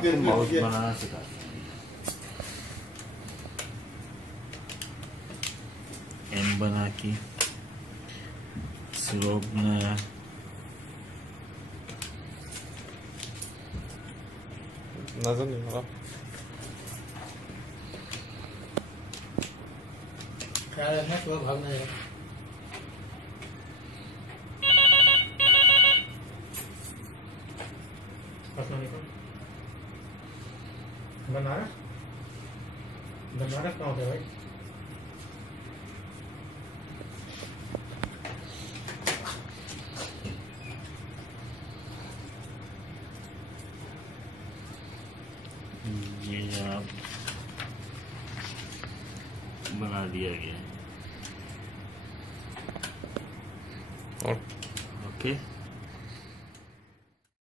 आपको माउस बनाना सिखाते हैं। एम बना के स्लोप बनाया, नजर नहीं आ रहा। ख्याल रखना स्लोप भाग नहीं जाएगा। बनारस बनारस कहाँ होता है भाई? ये आप बना दिया गया है। और ओके।